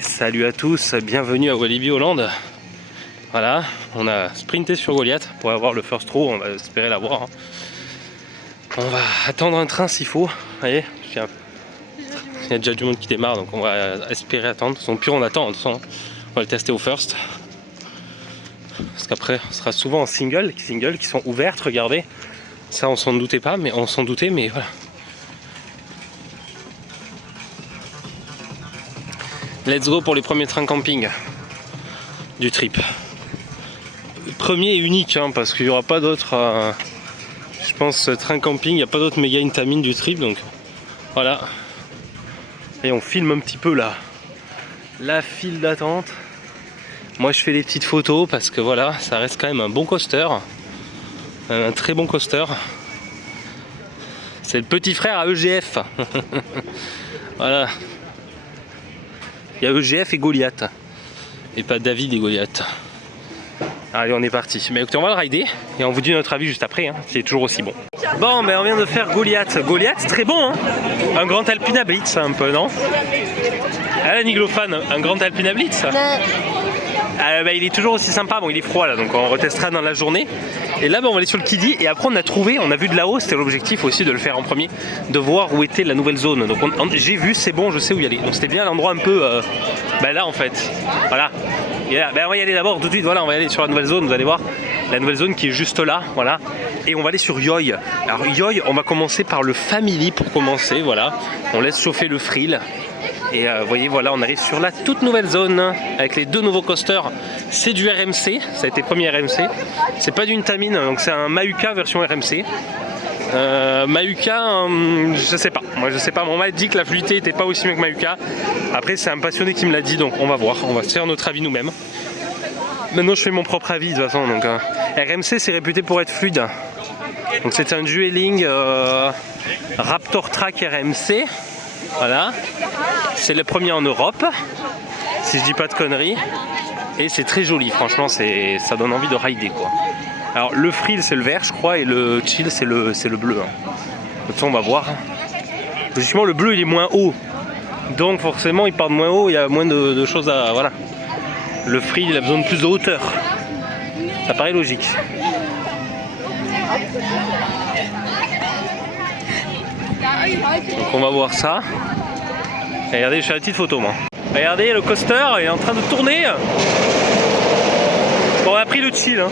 Et salut à tous, bienvenue à Walibi Hollande. Voilà, on a sprinté sur Goliath pour avoir le first row, on va espérer l'avoir. On va attendre un train s'il faut. Vous voyez, il y a déjà du monde qui démarre, donc on va espérer attendre. Son pire on attend, de toute façon, on va le tester au first. Parce qu'après, on sera souvent en single qui sont ouvertes, regardez. Ça on s'en doutait pas, mais on s'en doutait, mais voilà. Let's go pour les premiers trains camping du trip. Premier et unique, hein, parce qu'il n'y aura pas d'autres. Je pense train camping, il n'y a pas d'autres méga intamines du trip, donc voilà. Et on filme un petit peu là la file d'attente. Moi je fais des petites photos parce que voilà, ça reste quand même un bon coaster, un très bon coaster. C'est le petit frère à EGF. Voilà. Il y a EGF et Goliath. Et pas David et Goliath. Allez, on est parti. Mais écoutez, on va le rider et on vous dit notre avis juste après. Hein. C'est toujours aussi bon. Bon, ben on vient de faire Goliath. Goliath, très bon. Hein, un grand Alpina Blitz, un peu, non? Ah, Niglofan, un grand Alpina Blitz. Il est toujours aussi sympa. Bon, il est froid là, donc on retestera dans la journée. Et là, on va aller sur le Kiddy. Et après, on a trouvé, on a vu de là-haut. C'était l'objectif aussi de le faire en premier, de voir où était la nouvelle zone. Donc, j'ai vu, c'est bon, je sais où y aller. Donc, c'était bien l'endroit un peu là en fait. Voilà. Et là, on va y aller d'abord tout de suite. Voilà, on va y aller sur la nouvelle zone. Vous allez voir la nouvelle zone qui est juste là. Voilà. Et on va aller sur Yoy. Alors, Yoy, on va commencer par le Family pour commencer. Voilà. On laisse chauffer le frill. Et vous voyez, voilà, on arrive sur la toute nouvelle zone avec les deux nouveaux coasters. C'est du RMC, ça a été premier RMC. C'est pas d'une Tamine, donc c'est un Mahuka version RMC. Mahuka, je sais pas. Moi, je sais pas. On m'a dit que la fluidité était pas aussi bien que Mahuka. Après, c'est un passionné qui me l'a dit, donc on va voir. On va se faire notre avis nous-mêmes. Maintenant, je fais mon propre avis de toute façon. Donc, RMC, c'est réputé pour être fluide. Donc, c'est un dueling Raptor Track RMC. Voilà, c'est le premier en Europe, si je dis pas de conneries, et c'est très joli, franchement, ça donne envie de rider quoi. Alors le frill c'est le vert je crois, et le chill c'est le bleu. Hein. De toute façon on va voir. Justement le bleu il est moins haut, donc forcément il part de moins haut, il y a moins de choses à... Voilà. Le frill il a besoin de plus de hauteur, ça paraît logique. Donc on va voir ça. Et regardez, je fais la petite photo moi. Regardez, le coaster est en train de tourner. Bon, on a pris le chill. Hein.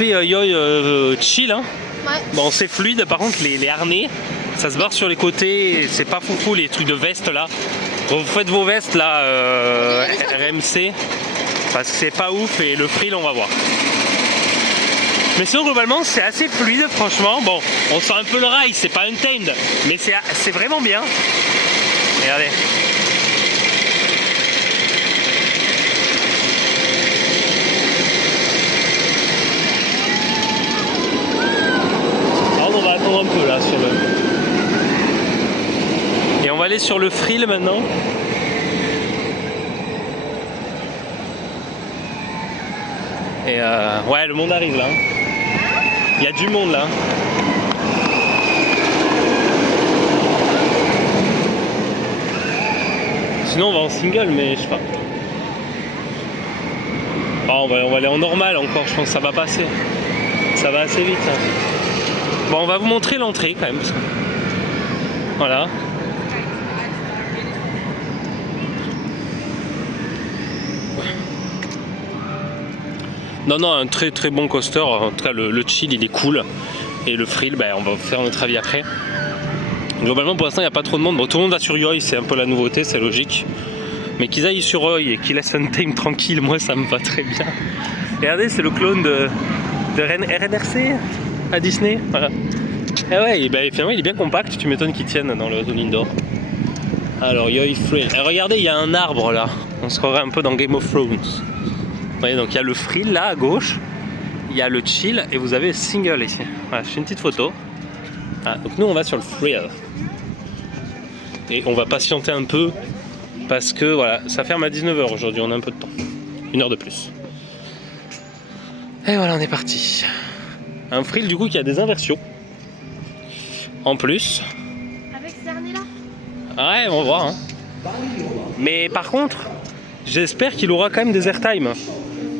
Yoy chill hein. Ouais. Bon c'est fluide, par contre les harnais ça se barre sur les côtés, c'est pas foufou les trucs de veste là. Vous faites vos vestes là, RMC, parce que c'est pas ouf et le frill on va voir. Mais sinon globalement c'est assez fluide franchement. Bon, on sent un peu le rail, c'est pas untamed, mais c'est vraiment bien. Regardez. Alors on va attendre un peu là sur le... Et on va aller sur le frill maintenant. Et ouais, le monde arrive là. Il y a du monde là. Sinon on va en single, mais je sais pas. Oh, on va aller en normal encore, je pense que ça va passer. Ça va assez vite. Hein. Bon, on va vous montrer l'entrée quand même. Voilà. Non, un très très bon coaster. En tout cas, le chill il est cool. Et le frill, ben, on va faire notre avis après. Globalement, pour l'instant, il n'y a pas trop de monde. Bon, tout le monde va sur Yoi, c'est un peu la nouveauté, c'est logique. Mais qu'ils aillent sur Yoi et qu'ils laissent Funtime tranquille, moi ça me va très bien. Regardez, c'est le clone de RNRC à Disney. Voilà. Et ouais, et ben, finalement, il est bien compact. Tu m'étonnes qu'il tienne dans le zone indoor. Alors, Yoi Frill. Et regardez, il y a un arbre là. On se croirait un peu dans Game of Thrones. Vous voyez, donc il y a le frill là à gauche, il y a le chill et vous avez le single ici. Voilà, je fais une petite photo. Ah, donc nous on va sur le frill. Et on va patienter un peu parce que voilà, ça ferme à 19h aujourd'hui, on a un peu de temps. 1 heure de plus. Et voilà, on est parti. Un frill du coup qui a des inversions. En plus. Avec ces harnais-là ? Ouais, on va voir. Hein. Mais par contre, j'espère qu'il aura quand même des airtime.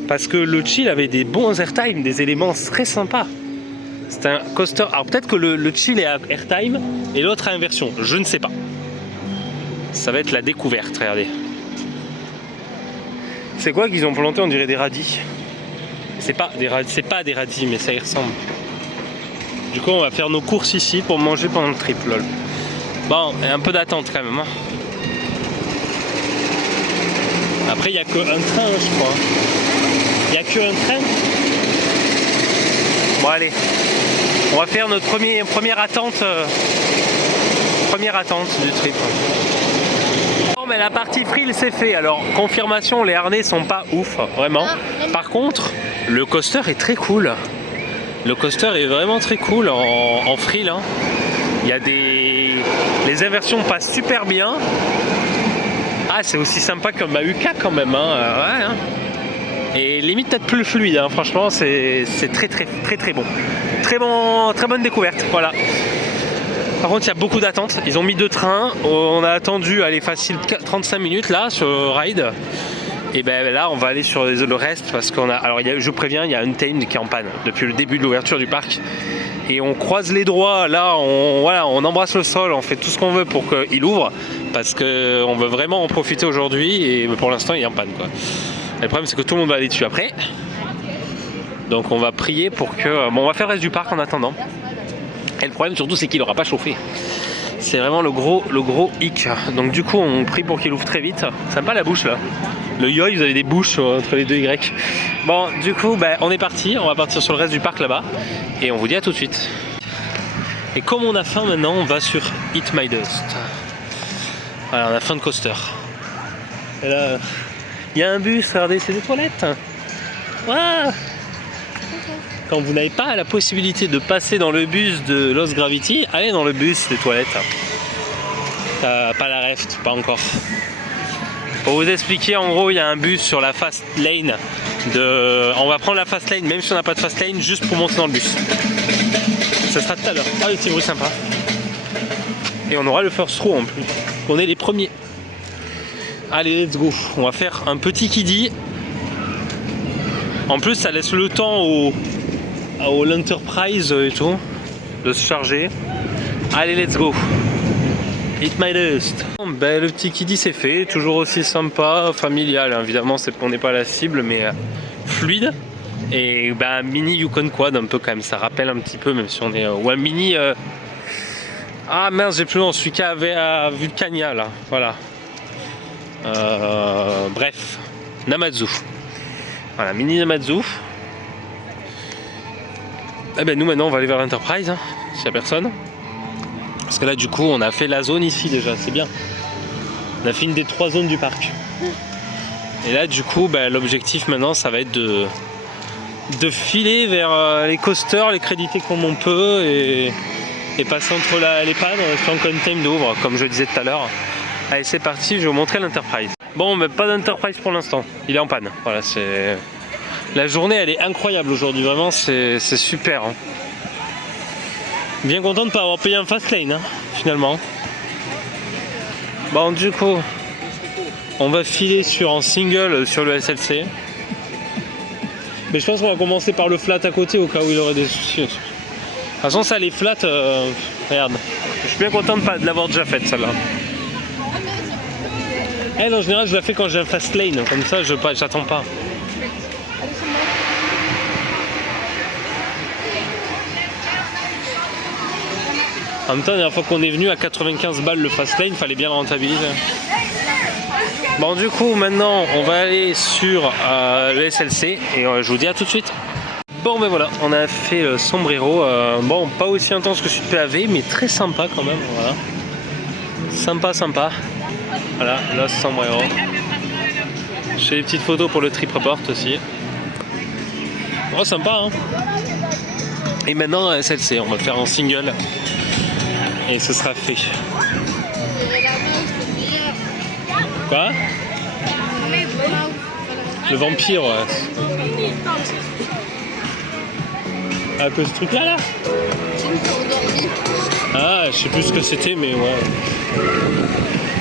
Parce que le chill avait des bons airtime, des éléments très sympas. C'est un coaster. Alors peut-être que le chill est à airtime et l'autre à inversion. Je ne sais pas. Ça va être la découverte, regardez. C'est quoi qu'ils ont planté? On dirait des radis. C'est pas des radis, mais ça y ressemble. Du coup, on va faire nos courses ici pour manger pendant le trip, lol. Bon, et un peu d'attente quand même. Hein. Après, il n'y a qu'un train, je crois. Il n'y a qu'un train. Bon, allez. On va faire notre première attente du trip. Bon, mais la partie frill, c'est fait. Alors, confirmation, les harnais sont pas ouf, vraiment. Par contre, le coaster est très cool. Le coaster est vraiment très cool en frill. Hein. Il y a des... Les inversions passent super bien. Ah, c'est aussi sympa qu'un Mahuka quand même, hein. Ouais, hein. Et limite peut-être plus fluide, hein. Franchement c'est très bon. Très bonne découverte, voilà. Par contre il y a beaucoup d'attentes, ils ont mis 2 trains, on a attendu, allez facile 35 minutes là sur Ride. Et ben là on va aller sur le reste parce qu'on a... Alors je vous préviens, il y a Untamed qui est en panne depuis le début de l'ouverture du parc. Et on croise les doigts, là on embrasse le sol, on fait tout ce qu'on veut pour qu'il ouvre. Parce qu'on veut vraiment en profiter aujourd'hui et pour l'instant il est en panne quoi. Et le problème c'est que tout le monde va aller dessus après. Donc on va prier pour que... Bon on va faire le reste du parc en attendant. Et le problème surtout c'est qu'il n'aura pas chauffé. C'est vraiment le gros hic. Donc du coup on prie pour qu'il ouvre très vite. Sympa la bouche là. Le Yoi, vous avez des bouches entre les deux Y. Bon, du coup, ben, on est parti. On va partir sur le reste du parc là-bas. Et on vous dit à tout de suite. Et comme on a faim maintenant, on va sur Eat My Dust. Voilà, on a faim de coaster. Et là, il y a un bus, regardez, c'est des toilettes. Waouh! Quand vous n'avez pas la possibilité de passer dans le bus de Lost Gravity, allez dans le bus des toilettes. T'as pas la ref, pas encore. Pour vous expliquer, en gros, il y a un bus sur la fast lane. On va prendre la fast lane, même si on n'a pas de fast lane, juste pour monter dans le bus. Ça sera tout à l'heure. Ah, le petit bruit sympa. Et on aura le first row en plus. On est les premiers. Allez, let's go. On va faire un petit kiddie. En plus, ça laisse le temps au l'Enterprise et tout de se charger. Allez, let's go. Eat My Dust. Ben, le petit kiddie c'est fait, toujours aussi sympa, familial, hein. Évidemment on n'est pas la cible mais fluide. Et ben, mini Yukon Quad un peu quand même, ça rappelle un petit peu même si on est... ou un mini... Ah mince j'ai plus le nom, celui qui avait à Vulcania là, voilà. Bref, Namazu. Voilà, mini Namazu. Eh ben nous maintenant on va aller vers l'Enterprise, hein, s'il n'y a personne. Parce que là du coup on a fait la zone ici déjà, c'est bien. On a fait une des 3 zones du parc. Et là du coup ben, l'objectif maintenant ça va être de filer vers les coasters, les crédités comme on peut et passer entre les pannes en restant time d'ouvre comme je disais tout à l'heure. Allez c'est parti, je vais vous montrer l'Enterprise. Bon mais pas d'Enterprise pour l'instant, il est en panne. Voilà, c'est... La journée elle est incroyable aujourd'hui, vraiment c'est super. Hein. Bien content de ne pas avoir payé un fast lane hein, finalement. Bon du coup, on va filer en single sur le SLC. Mais je pense qu'on va commencer par le flat à côté au cas où il aurait des soucis. De toute façon ça les flat, regarde. Je suis bien content de l'avoir déjà faite celle-là. Elle en général je la fais quand j'ai un fast lane, comme ça j'attends pas. En même temps, la dernière fois qu'on est venu à 95 balles le fast lane, fallait bien le rentabiliser. Bon, du coup, maintenant, on va aller sur le SLC et je vous dis à tout de suite. Bon, ben voilà, on a fait le sombrero. Bon, pas aussi intense que celui de PAV, mais très sympa quand même. Voilà. Sympa, sympa. Voilà, le sombrero. J'ai des petites photos pour le trip report aussi. Oh, sympa, hein. Et maintenant, SLC, on va le faire en single. Et ce sera fait. Quoi? Le vampire, ouais. Ah, que ce truc là Ah, je sais plus ce que c'était, mais ouais.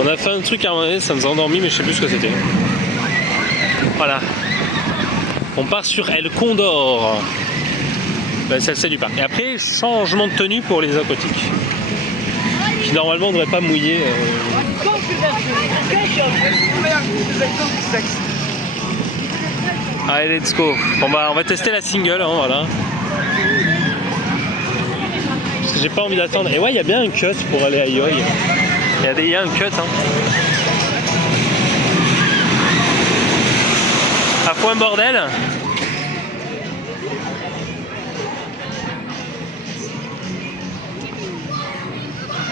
On a fait un truc à un moment donné, ça nous a endormi, mais je sais plus ce que c'était. Voilà. On part sur El Condor. Ben, c'est du parc. Et après, changement de tenue pour les aquatiques. Qui normalement ne devrait pas mouiller. Allez, let's go. Bon, bah, on va tester la single, hein, voilà. Parce que j'ai pas envie d'attendre. Et ouais, il y a bien un cut pour aller à Yoi. Il y a un cut. Hein. À point bordel.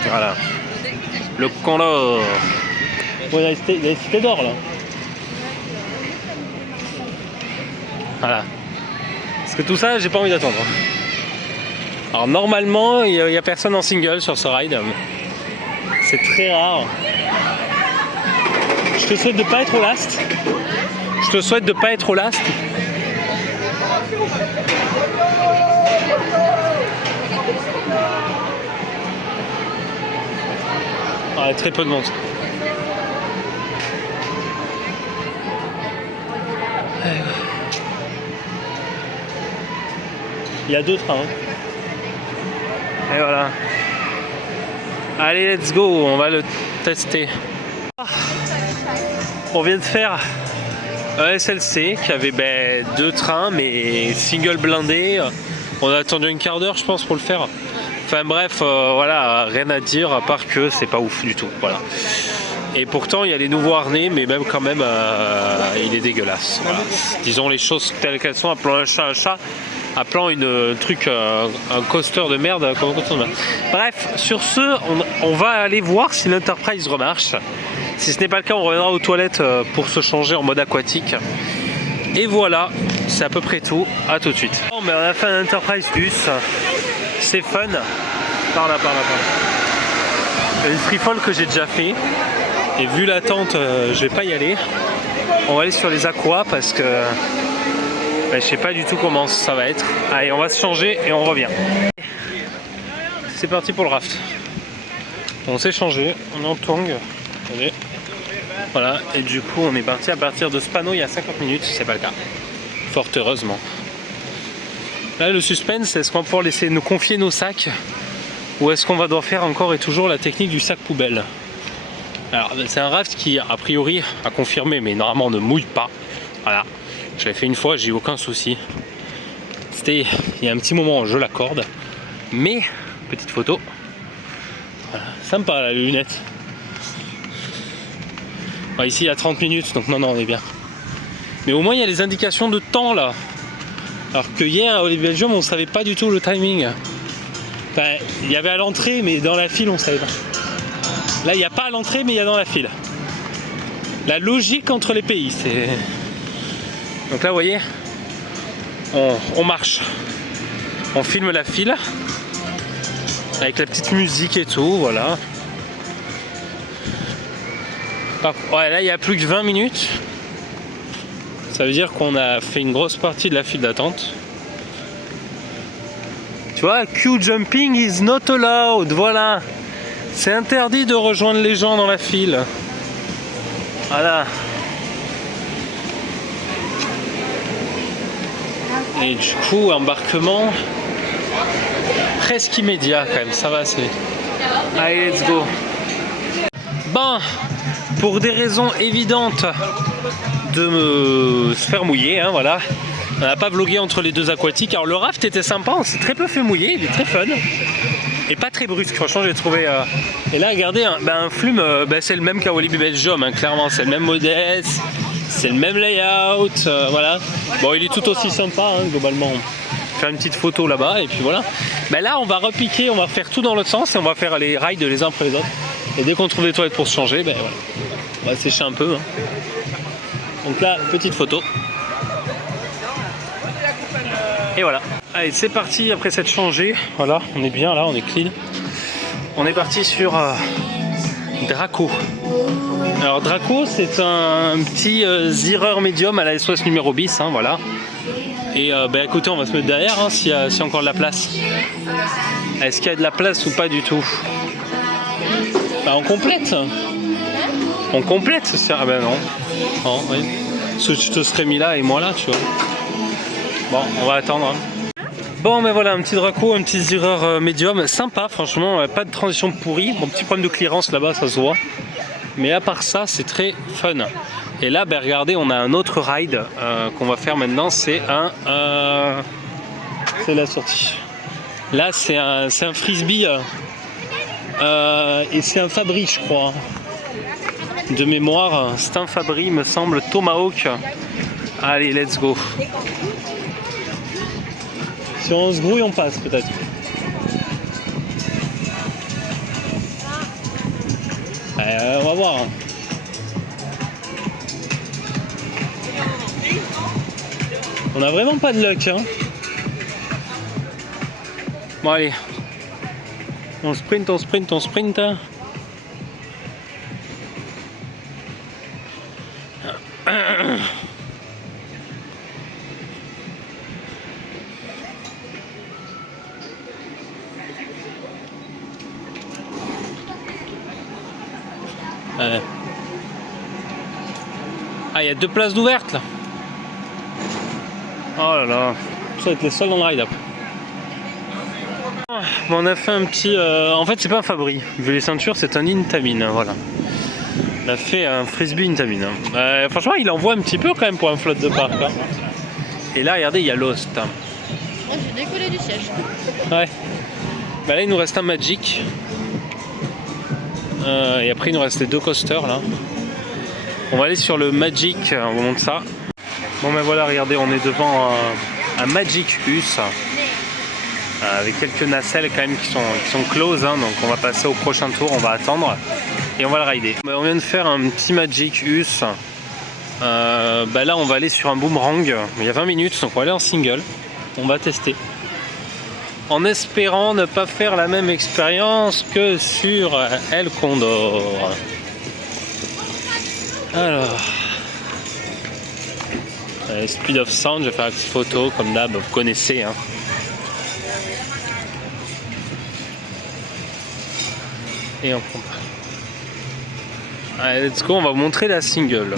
Voilà. Le Condor. Bon, il y a des cités d'or là. Voilà. Parce que tout ça, j'ai pas envie d'attendre. Alors normalement, il n'y a personne en single sur ce ride. C'est très rare. Je te souhaite de pas être au last. Je te souhaite de pas être au last. Ouais, très peu de monde. Il y a 2 trains. Hein. Et voilà. Allez, let's go, on va le tester. On vient de faire un SLC qui avait 2 trains, mais single blindé. On a attendu un quart d'heure, je pense, pour le faire. Enfin bref, voilà, rien à dire à part que c'est pas ouf du tout. Voilà. Et pourtant, il y a les nouveaux harnais, mais même quand même, il est dégueulasse. Voilà. Disons les choses telles qu'elles sont, appelant un chat, appelant un coaster de merde comme un coaster de merde. Bref, sur ce, on va aller voir si l'Enterprise remarche. Si ce n'est pas le cas, on reviendra aux toilettes pour se changer en mode aquatique. Et voilà, c'est à peu près tout. À tout de suite. Bon, mais on a fait un Enterprise bus. C'est fun. Par là. Le freefall que j'ai déjà fait. Et vu l'attente, je vais pas y aller. On va aller sur les aquas parce que je sais pas du tout comment ça va être. Allez, on va se changer et on revient. C'est parti pour le raft. On s'est changé, on est en tongue. Allez. Voilà, et du coup on est parti à partir de ce panneau il y a 50 minutes, c'est pas le cas. Fort heureusement. Là le suspense, est-ce qu'on va pouvoir laisser nous confier nos sacs ou est-ce qu'on va devoir faire encore et toujours la technique du sac poubelle? Alors c'est un raft qui a priori a confirmé mais normalement ne mouille pas. Voilà, je l'ai fait une fois, j'ai eu aucun souci. C'était il y a un petit moment, je l'accorde. Mais, petite photo. Voilà, sympa la lunette. Ouais, ici il y a 30 minutes, donc non, on est bien. Mais au moins il y a les indications de temps là. Alors que hier à Walibi Belgium, on savait pas du tout le timing. Enfin, il y avait à l'entrée, mais dans la file, on savait pas. Là, il n'y a pas à l'entrée, mais il y a dans la file. La logique entre les pays, c'est... Donc là, vous voyez, on marche. On filme la file. Avec la petite musique et tout, voilà. Ouais, là, il y a plus que 20 minutes. Ça veut dire qu'on a fait une grosse partie de la file d'attente. Tu vois, queue jumping is not allowed. Voilà. C'est interdit de rejoindre les gens dans la file. Voilà. Et du coup, embarquement presque immédiat quand même. Ça va assez vite. Allez, let's go. Bon, pour des raisons évidentes de me se faire mouiller, hein, voilà. On n'a pas vlogué entre les deux aquatiques. Alors le raft était sympa, on s'est très peu fait mouiller, il est très fun. Et pas très brusque, franchement j'ai trouvé... Et là regardez, un flume, c'est le même qu'à Walibi Belgium, hein, clairement. C'est le même modèle, c'est le même layout, voilà. Bon, il est tout aussi sympa, hein, globalement. Faire une petite photo là-bas et puis voilà. Là on va repiquer, on va faire tout dans l'autre sens et on va faire les rides les uns après les autres. Et dès qu'on trouve des toilettes pour se changer, voilà. On va sécher un peu. Hein. Donc là, petite photo. Et voilà. Allez, c'est parti après s'être changé. Voilà, on est bien là, on est clean. On est parti sur Draco. Alors Draco, c'est un petit zireur médium à la SOS numéro bis, hein, voilà. Et écoutez, on va se mettre derrière hein, s'il y a encore de la place. Est-ce qu'il y a de la place ou pas du tout? On complète. On complète ce sert. Ah ben non. Non, oui. Parce que tu te serais mis là et moi là, tu vois. Bon, on va attendre. Hein. Bon, mais voilà, un petit Draco, un petit zireur médium. Sympa, franchement, pas de transition pourrie. Bon, petit problème de clearance là-bas, ça se voit. Mais à part ça, c'est très fun. Et là, regardez, on a un autre ride qu'on va faire maintenant. C'est un... c'est la sortie. Là, c'est un frisbee. Et c'est un Fabri, je crois. De mémoire, c'est un Fabri, me semble, Tomahawk. Allez, let's go. Si on se grouille, on passe peut-être. On va voir. On a vraiment pas de luck, hein. Bon, allez. On sprint, on sprint, on sprint. Ah, il y a 2 places d'ouvertes là. Oh là là, ça va être les seuls dans le ride après. Bon, on a fait un petit... En fait, c'est pas un Fabri. Vu les ceintures, c'est un Intamin. Voilà. On a fait un frisbee Intamin. Franchement, il envoie un petit peu quand même pour un flotte de parc. Hein. Et là, regardez, il y a Lost. J'ai décollé du siège. Ouais. Là, il nous reste un Magic. Et après, il nous reste les 2 coasters là. On va aller sur le Magic. On vous montre ça. Bon, voilà, regardez, on est devant un Magic Us. Avec quelques nacelles quand même qui sont closes, hein, donc on va passer au prochain tour, on va attendre et on va le rider. On vient de faire un petit Magic Us. Là on va aller sur un boomerang, il y a 20 minutes, donc on va aller en single, on va tester. En espérant ne pas faire la même expérience que sur El Condor. Alors... Speed of Sound, je vais faire une petite photo comme d'hab, vous connaissez. Hein. Et on prend. Allez, let's go, on va vous montrer la single.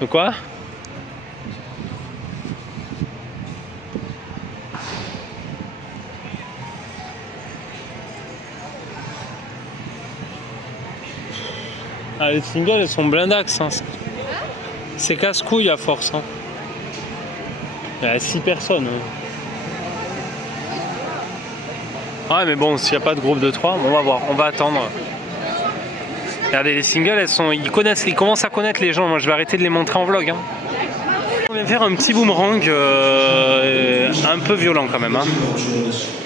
De quoi ? Ah, les singles, elles sont blindax. Hein. C'est casse-couille à force. Hein. Il y a 6 personnes. Hein. Ouais, mais bon, s'il n'y a pas de groupe de 3, on va voir, on va attendre. Regardez, les singles, ils commencent à connaître les gens. Moi, je vais arrêter de les montrer en vlog. Hein. On vient faire un petit boomerang un peu violent quand même. Hein.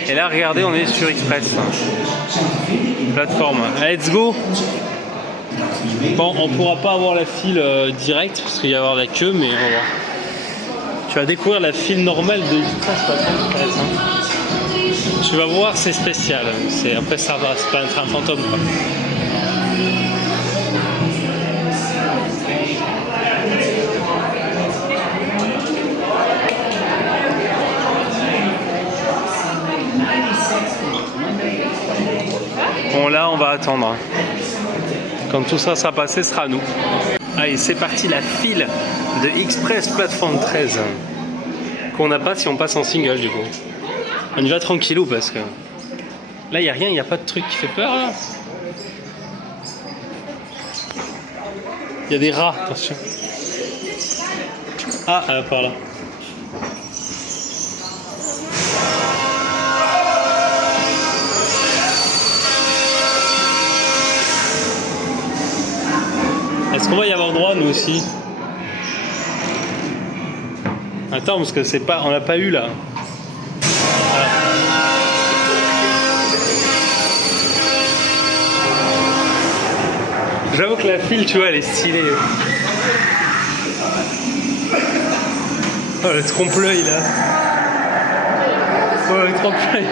Et là, regardez, on est sur Express. Plateforme. Let's go! Bon, on pourra pas avoir la file directe parce qu'il va y avoir la queue, mais on va voir. Tu vas découvrir la file normale de Express Plateforme 13. Hein. Tu vas voir, c'est spécial. Après, ça va, c'est pas un train fantôme. Quoi. Bon, là, on va attendre. Quand tout ça sera passé, ce sera à nous. Allez, c'est parti, la file de Express Plateforme 13. Qu'on n'a pas si on passe en single, du coup. On y va tranquillou parce que là, il n'y a rien, il n'y a pas de truc qui fait peur. Là. Il y a des rats, attention. Ah, par là. Est-ce qu'on va y avoir droit, nous aussi? Attends, parce que c'est pas, on l'a pas eu là. Voilà. J'avoue que la file, tu vois, elle est stylée. Oh, le trompe-l'œil là. Oh, le trompe-l'œil.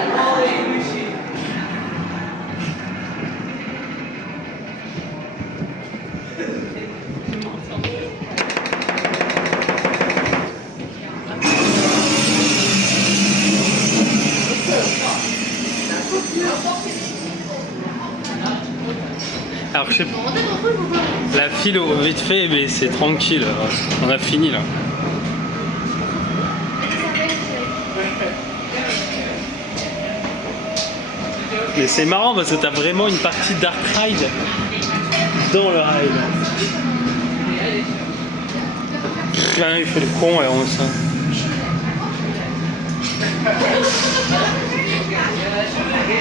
Alors je sais pas, la file vite fait, mais c'est tranquille, on a fini là. Mais c'est marrant parce que t'as vraiment une partie Dark Ride dans le ride. Là, il fait le con et on sent.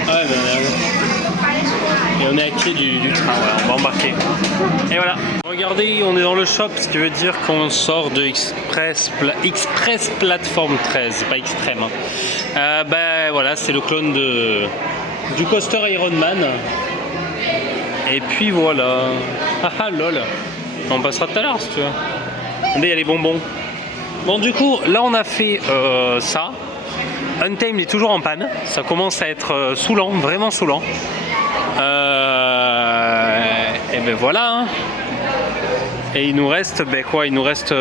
Ouais, ben, et on est à quai du train, voilà, on va embarquer. Et voilà. Regardez, on est dans le shop, ce qui veut dire qu'on sort de Express Plateforme 13, pas extrême. Hein. Ben voilà, c'est le clone du coaster Ironman. Et puis voilà. Ah lol. On passera tout à l'heure si tu veux. Regardez, il y a les bonbons. Bon, du coup, là on a fait ça. Untamed est toujours en panne. Ça commence à être saoulant, vraiment saoulant. Et ben voilà. Hein. Et il nous reste, ben quoi, il nous reste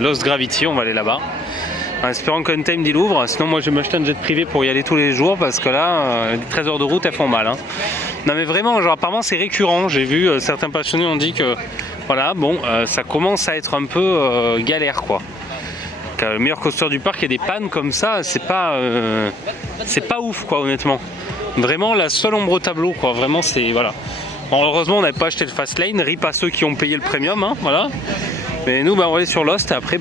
Lost Gravity, on va aller là-bas. En espérant qu'Untamed il ouvre, sinon moi je vais m'acheter un jet privé pour y aller tous les jours parce que là, les 13 heures de route elles font mal. Hein. Non mais vraiment, genre apparemment c'est récurrent, j'ai vu certains passionnés ont dit que voilà, bon, ça commence à être un peu galère quoi. Le meilleur coaster du parc, il y a des pannes comme ça, c'est pas ouf quoi honnêtement. Vraiment la seule ombre au tableau quoi, vraiment c'est voilà. Bon, heureusement on n'avait pas acheté le fast lane, rip à ceux qui ont payé le premium, hein, voilà. Mais nous on va aller sur Lost et après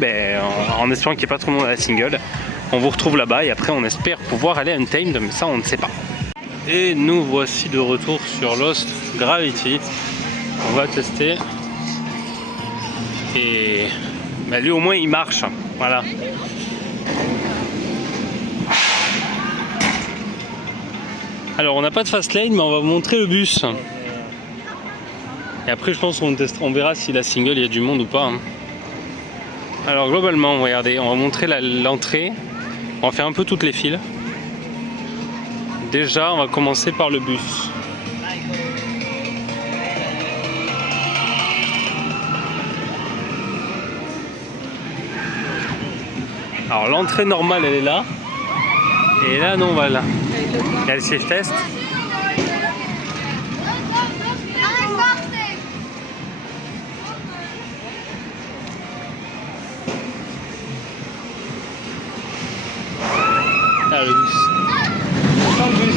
en espérant qu'il n'y ait pas trop de monde à la single, on vous retrouve là-bas et après on espère pouvoir aller à Untamed, mais ça on ne sait pas. Et nous voici de retour sur Lost Gravity. On va tester. Et lui au moins il marche, voilà. Alors on n'a pas de fast lane mais on va vous montrer le bus. Et après je pense qu'on verra si la single il y a du monde ou pas. Hein. Alors globalement regardez, on va montrer l'entrée. On va faire un peu toutes les files. Déjà on va commencer par le bus. Alors l'entrée normale elle est là. Et là non on va là. Il y a le siège test. Ah, le bus. Dans le bus.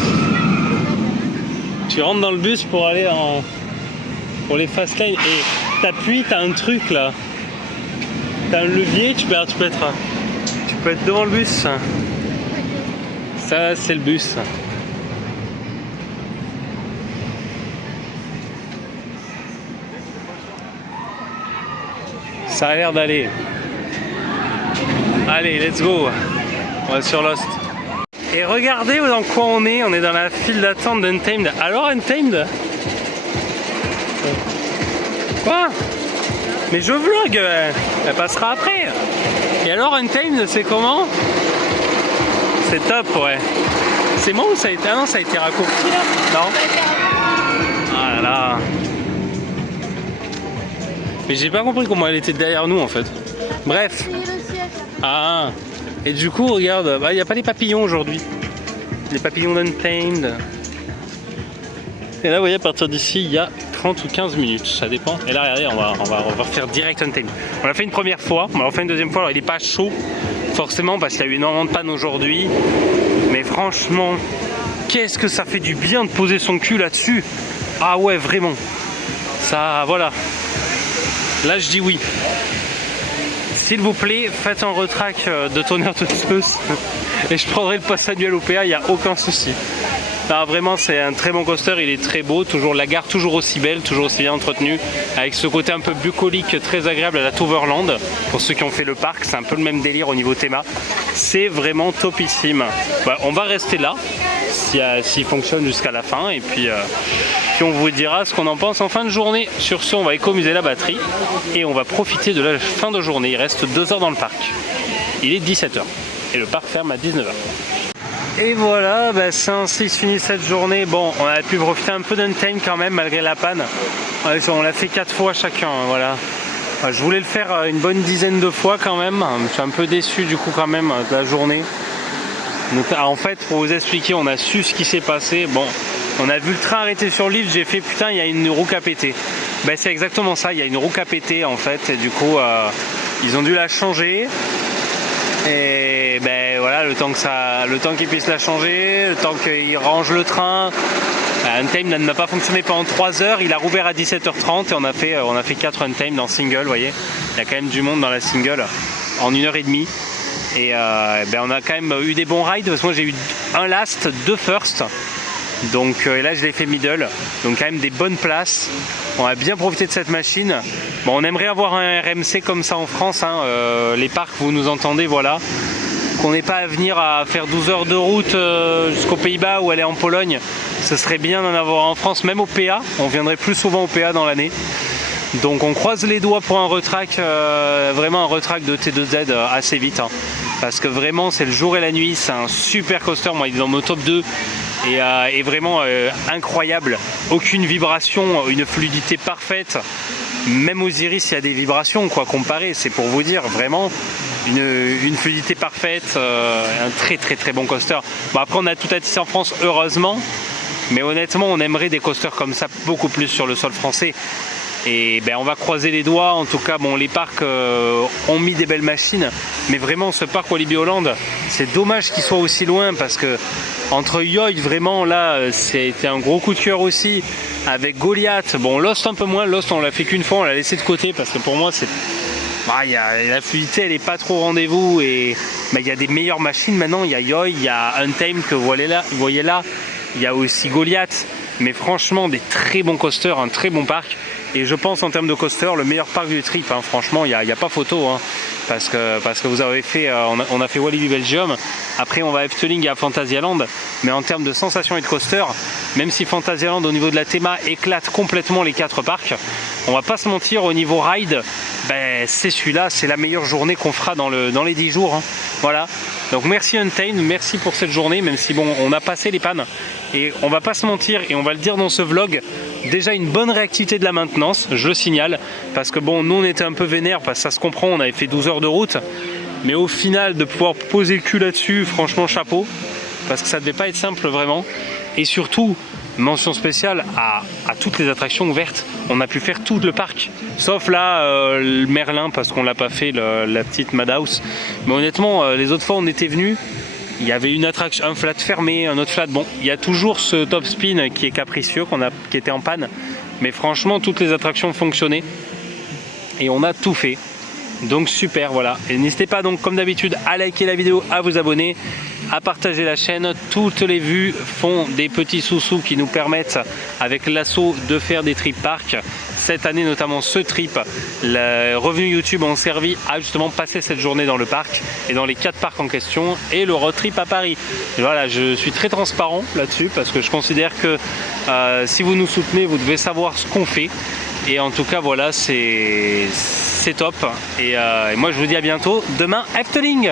Tu rentres dans le bus pour aller en pour les fast lane. Et t'appuies, t'as un truc là. T'as un levier, tu peux être devant le bus. Ça, c'est le bus. Ça a l'air d'aller. Allez, let's go. On va sur Lost. Et regardez dans quoi on est dans la file d'attente d'Untamed. Alors Untamed? Quoi? Mais je vlog, elle passera après. Et alors Untamed, c'est comment? C'est top, ouais. C'est bon ou ça a été... Ah non, ça a été raccourci là? Non? Ah là là. Mais j'ai pas compris comment elle était derrière nous en fait. Bref. Ah. Et du coup, regarde, il n'y a pas les papillons aujourd'hui. Les papillons d'Untamed. Et là, vous voyez, à partir d'ici, il y a 30 ou 15 minutes, ça dépend. Et là, regardez, on va faire direct Untamed. On l'a fait une première fois, on l'a fait une deuxième fois. Alors, il n'est pas chaud, forcément, parce qu'il y a eu énormément de panne aujourd'hui. Mais franchement, qu'est-ce que ça fait du bien de poser son cul là-dessus. Ah ouais, vraiment. Ça, voilà. Là, je dis oui. S'il vous plaît, faites un retrack de Tonnerre de Zeus et je prendrai le pass annuel au PA, il n'y a aucun souci. Non, vraiment, c'est un très bon coaster, il est très beau, toujours la gare toujours aussi belle, toujours aussi bien entretenue, avec ce côté un peu bucolique très agréable à la Toverland. Pour ceux qui ont fait le parc, c'est un peu le même délire au niveau théma. C'est vraiment topissime. Bah, on va rester là, s'il fonctionne jusqu'à la fin, et puis on vous dira ce qu'on en pense en fin de journée. Sur ce, on va économiser la batterie et on va profiter de la fin de journée. Il reste 2 heures dans le parc. Il est 17h et le parc ferme à 19h. Et voilà, bah, c'est ainsi se finit cette journée. Bon, on a pu profiter un peu d'Untamed quand même malgré la panne. On l'a fait 4 fois chacun, voilà. Je voulais le faire une bonne dizaine de fois quand même. Je suis un peu déçu du coup quand même de la journée. Donc, en fait, pour vous expliquer, on a su ce qui s'est passé. Bon, on a vu le train arrêter sur l'île, j'ai fait putain, il y a une roue qui a pété. Ben, c'est exactement ça, il y a une roue qui a pété en fait, et du coup, ils ont dû la changer. Et ben voilà, le temps qu'ils puissent la changer, le temps qu'ils rangent le train. Untamed n'a pas fonctionné pendant 3 heures, il a rouvert à 17h30 et on a fait 4 Untamed en single, vous voyez. Il y a quand même du monde dans la single en 1h30. Et ben on a quand même eu des bons rides parce que moi j'ai eu un last, 2 first. Donc là je l'ai fait middle, donc quand même des bonnes places. On a bien profité de cette machine. Bon, on aimerait avoir un RMC comme ça en France, hein. Les parcs, vous nous entendez, voilà. Qu'on n'ait pas à venir à faire 12 heures de route jusqu'aux Pays-Bas ou aller en Pologne. Ce serait bien d'en avoir en France, même au PA. On viendrait plus souvent au PA dans l'année. Donc on croise les doigts pour un retrack, vraiment un retrack de T2Z assez vite. Hein. Parce que vraiment c'est le jour et la nuit, c'est un super coaster, moi il est dans mon top 2. Et vraiment incroyable, aucune vibration, une fluidité parfaite, même Osiris il y a des vibrations quoi comparé, c'est pour vous dire vraiment une fluidité parfaite, un très très très bon coaster. Bon après on a tout à tisser en France heureusement, mais honnêtement on aimerait des coasters comme ça beaucoup plus sur le sol français. Et ben on va croiser les doigts, en tout cas bon les parcs ont mis des belles machines, mais vraiment ce parc Walibi Holland, c'est dommage qu'il soit aussi loin parce que entre Yoy vraiment là c'était un gros coup de cœur aussi, avec Goliath, bon Lost un peu moins, Lost on l'a fait qu'une fois, on l'a laissé de côté parce que pour moi c'est... la fluidité elle est pas trop au rendez-vous et il y a des meilleures machines maintenant, il y a Yoy, il y a Untamed que vous voyez là, il y a aussi Goliath, mais franchement des très bons coasters, un très bon parc. Et je pense en termes de coaster, le meilleur parc du trip, hein. Franchement, il n'y a pas photo, hein. Parce que vous avez fait, on a fait Walibi Belgium, après on va à Efteling et à Fantasyland, mais en termes de sensations et de coaster, même si Fantasyland au niveau de la théma éclate complètement les 4 parcs, on va pas se mentir, au niveau ride, ben, c'est celui-là, c'est la meilleure journée qu'on fera dans les 10 jours, hein. Voilà, donc merci Untamed, merci pour cette journée, même si bon, on a passé les pannes, et on va pas se mentir, et on va le dire dans ce vlog, déjà une bonne réactivité de la maintenance, je le signale, parce que bon, nous on était un peu vénère, parce que ça se comprend, on avait fait 12 heures de route, mais au final de pouvoir poser le cul là-dessus, franchement chapeau, parce que ça devait pas être simple vraiment, et surtout mention spéciale à toutes les attractions ouvertes. On a pu faire tout le parc, sauf là le Merlin parce qu'on l'a pas fait, la petite Madhouse, mais honnêtement les autres fois on était venus, il y avait une attraction, un flat fermé, un autre flat, bon il y a toujours ce top spin qui est capricieux, qui était en panne, Mais franchement, toutes les attractions fonctionnaient et on a tout fait. Donc super, voilà. Et n'hésitez pas donc comme d'habitude à liker la vidéo, à vous abonner, à partager la chaîne. Toutes les vues font des petits sous-sous qui nous permettent avec l'assaut de faire des trip parks. Cette année notamment ce trip, les revenus YouTube ont servi à justement passer cette journée dans le parc et dans les 4 parcs en question et le road trip à Paris. Et voilà, je suis très transparent là-dessus parce que je considère que si vous nous soutenez, vous devez savoir ce qu'on fait. Et en tout cas voilà, c'est top. Et moi je vous dis à bientôt demain Efteling.